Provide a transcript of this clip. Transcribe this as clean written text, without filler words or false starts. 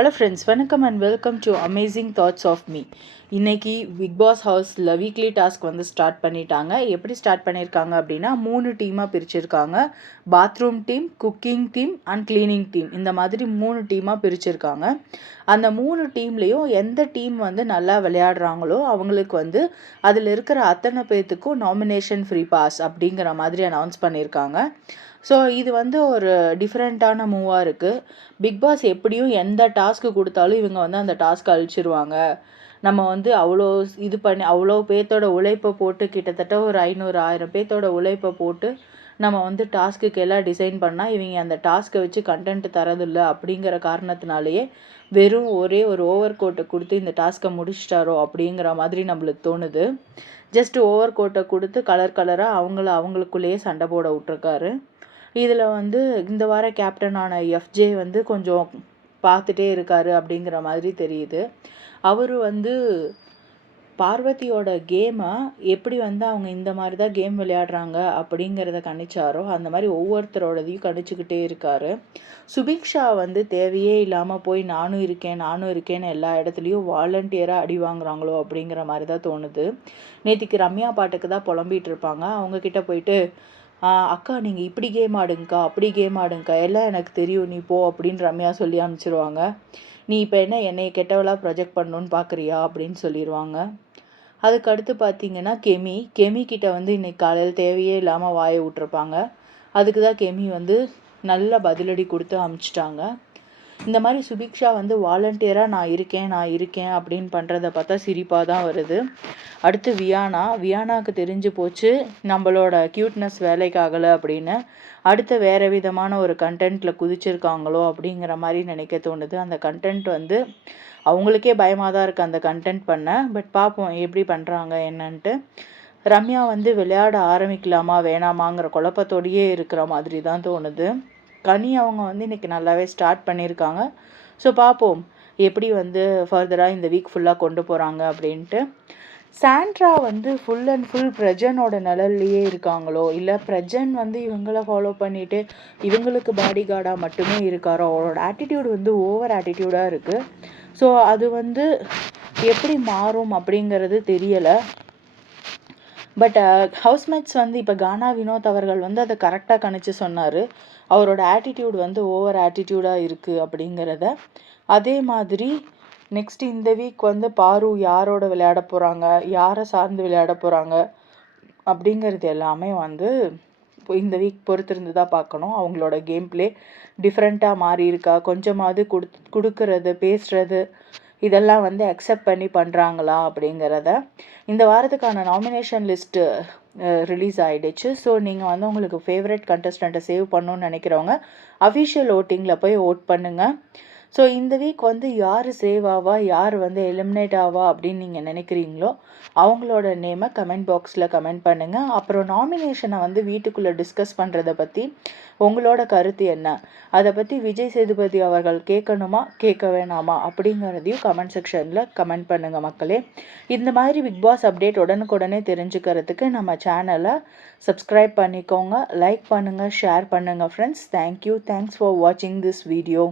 Hello friends, வணக்கம் and welcome to amazing thoughts of me. இன்றைக்கி பிக் பாஸ் ஹவுஸில் வீக்லி டாஸ்க் வந்து ஸ்டார்ட் பண்ணிட்டாங்க. எப்படி ஸ்டார்ட் பண்ணியிருக்காங்க அப்படின்னா 3 டீமாக பிரிச்சிருக்காங்க. Bathroom team, cooking team and cleaning team, இந்த மாதிரி 3 டீமாக பிரிச்சிருக்காங்க. அந்த 3 டீம்லேயும் எந்த டீம் வந்து நல்லா விளையாடுறாங்களோ அவங்களுக்கு வந்து அதில் இருக்கிற அத்தனை பேர்த்துக்கும் நாமினேஷன் ஃப்ரீ பாஸ் அப்படிங்கிற மாதிரி அனௌன்ஸ் பண்ணியிருக்காங்க. ஸோ இது வந்து ஒரு டிஃப்ரெண்ட்டான மூவாக இருக்குது. பிக் பாஸ் எப்படியும் எந்த டாஸ்க்கு கொடுத்தாலும் இவங்க வந்து அந்த டாஸ்க் அழிச்சிருவாங்க. நம்ம வந்து அவ்வளோ பேர்த்தோட உழைப்பை போட்டு கிட்டத்தட்ட ஒரு 500-1000 பேர்த்தோட உழைப்பை போட்டு நம்ம வந்து டாஸ்க்குக்கு எல்லாம் டிசைன் பண்ணால் இவங்க அந்த டாஸ்க்கை வச்சு கண்டென்ட் தரதில்லை அப்படிங்கிற காரணத்தினாலேயே வெறும் ஒரே ஒரு ஓவர் கோட்டை கொடுத்து இந்த டாஸ்க்கை முடிச்சிட்டாரோ அப்படிங்கிற மாதிரி நம்மளுக்கு தோணுது. ஜஸ்ட் ஓவர் கோட்டை கொடுத்து கலராக அவங்களுக்குள்ளேயே சண்டை போட விட்ருக்காரு. இதில் வந்து இந்த வார கேப்டனான எஃப்ஜே வந்து கொஞ்சம் பார்த்துட்டே இருக்காரு அப்படிங்கிற மாதிரி தெரியுது. அவர் வந்து பார்வதியோட கேமை எப்படி வந்து அவங்க இந்த மாதிரி தான் கேம் விளையாடுறாங்க அப்படிங்கிறத கணிச்சாரோ அந்த மாதிரி ஒவ்வொருத்தரோடதையும் கணிச்சுக்கிட்டே இருக்காரு. சுபிக்ஷா வந்து தேவையே இல்லாமல் போய் நானும் இருக்கேன்னு எல்லா இடத்துலையும் வாலண்டியராக அடி வாங்குறாங்களோ அப்படிங்கிற மாதிரி தான் தோணுது. நேற்றுக்கு ரம்யா பாட்டுக்கு தான் புலம்பிகிட்டு இருப்பாங்க. அவங்கக்கிட்ட போயிட்டு அக்கா நீங்கள் இப்படி கேம் ஆடுங்கக்கா, அப்படி கேம் ஆடுங்கக்கா, எல்லாம் எனக்கு தெரியும், நீ போ அப்படின்னு ரம்யா சொல்லி அனுப்பிச்சிருவாங்க. நீ இப்போ என்ன என்னையை கெட்டவளாக ப்ரொஜெக்ட் பண்ணணுன்னு பார்க்குறியா அப்படின்னு சொல்லிடுவாங்க. அதுக்கடுத்து பார்த்தீங்கன்னா கெமி கிட்ட வந்து இன்றைக்கி காலையில் தேவையே இல்லாமல் வாயை விட்ருப்பாங்க. அதுக்கு தான் கெமி வந்து நல்ல பதிலடி கொடுத்து அனுப்பிச்சிட்டாங்க. இந்த மாதிரி சுபிக்ஷா வந்து வாலண்டியராக நான் இருக்கேன் அப்படின்னு பண்ணுறத பார்த்தா சிரிப்பாக தான் வருது. அடுத்து வியானாவுக்கு தெரிஞ்சு போச்சு நம்மளோட க்யூட்னஸ் வேலைக்காகலை அப்படின்னு. அடுத்த வேறு விதமான ஒரு கண்டென்ட்டில் குதிச்சிருக்காங்களோ அப்படிங்கிற மாதிரி நினைக்க தோணுது. அந்த கண்டென்ட் வந்து அவங்களுக்கே பயமாக தான் இருக்குது அந்த கண்டென்ட் பண்ண. பட் பார்ப்போம் எப்படி பண்ணுறாங்க என்னன்ட்டு. ரம்யா வந்து விளையாட ஆரம்பிக்கலாமா வேணாமாங்கிற குழப்பத்தோடையே இருக்கிற மாதிரி தான் தோணுது. கனி அவங்க வந்து இன்றைக்கி நல்லாவே ஸ்டார்ட் பண்ணியிருக்காங்க. ஸோ பார்ப்போம் எப்படி வந்து ஃபர்தராக இந்த வீக் ஃபுல்லாக கொண்டு போகிறாங்க அப்படின்ட்டு. சாண்ட்ரா வந்து ஃபுல் அண்ட் ஃபுல் பிரஜனோட நிழல்லையே இருக்காங்களோ, இல்லை பிரஜன் வந்து இவங்கள ஃபாலோ பண்ணிவிட்டு இவங்களுக்கு பாடி கார்டாக மட்டுமே இருக்காரோ. அவரோட ஆட்டிடியூட் வந்து ஓவர் ஆட்டிடியூடாக இருக்குது. ஸோ அது வந்து எப்படி மாறும் அப்படிங்கிறது தெரியலை. பட் ஹவுஸ்மேட்ஸ் வந்து இப்போ கானா வினோத் அவர்கள் வந்து அதை கரெக்டாக கணிச்சு சொன்னார். அவரோட ஆட்டிடியூட் வந்து ஓவர் ஆட்டிடியூடாக இருக்குது அப்படிங்கிறத. அதே மாதிரி நெக்ஸ்ட் இந்த வீக் வந்து பாரு யாரோட விளையாட போகிறாங்க, யாரை சார்ந்து விளையாட போகிறாங்க அப்படிங்கிறது எல்லாமே வந்து இந்த வீக் பொறுத்திருந்து தான் பார்க்கணும். அவங்களோட கேம் பிளே டிஃப்ரெண்ட்டாக மாறி இருக்கா, கொஞ்சமாவது கொடுக்கறது பேசுகிறது இதெல்லாம் வந்து அக்செப்ட் பண்ணி பண்ணுறாங்களா அப்படிங்கிறத. இந்த வாரத்துக்கான நாமினேஷன் லிஸ்ட்டு ரிலீஸ் ஆகிடுச்சு. ஸோ நீங்கள் வந்து உங்களுக்கு ஃபேவரட் கண்டஸ்டண்ட்டை சேவ் பண்ணணுன்னு நினைக்கிறவங்க அஃபிஷியல் ஓட்டிங்கில் போய் ஓட் பண்ணுங்கள். ஸோ இந்த வீக் வந்து யார் சேவ் ஆவா, யார் வந்து எலிமினேட் ஆவா அப்படின்னு நீங்கள் நினைக்கிறீங்களோ அவங்களோட நேமை கமெண்ட் பாக்ஸில் கமெண்ட் பண்ணுங்கள். அப்புறம் நாமினேஷனை வந்து வீட்டுக்குள்ளே டிஸ்கஸ் பண்ணுறதை பற்றி உங்களோட கருத்து என்ன, அதை பற்றி விஜய் சேதுபதி அவர்கள் கேட்கணுமா கேட்க வேணாமா அப்படிங்கிறதையும் கமெண்ட் செக்ஷனில் கமெண்ட் பண்ணுங்கள் மக்களே. இந்த மாதிரி பிக் பாஸ் அப்டேட் உடனுக்குடனே தெரிஞ்சுக்கிறதுக்கு நம்ம சேனலை சப்ஸ்கிரைப் பண்ணிக்கோங்க, லைக் பண்ணுங்கள், ஷேர் பண்ணுங்கள் ஃப்ரெண்ட்ஸ். தேங்க்யூ. தேங்க்ஸ் ஃபார் வாட்சிங் திஸ் வீடியோ.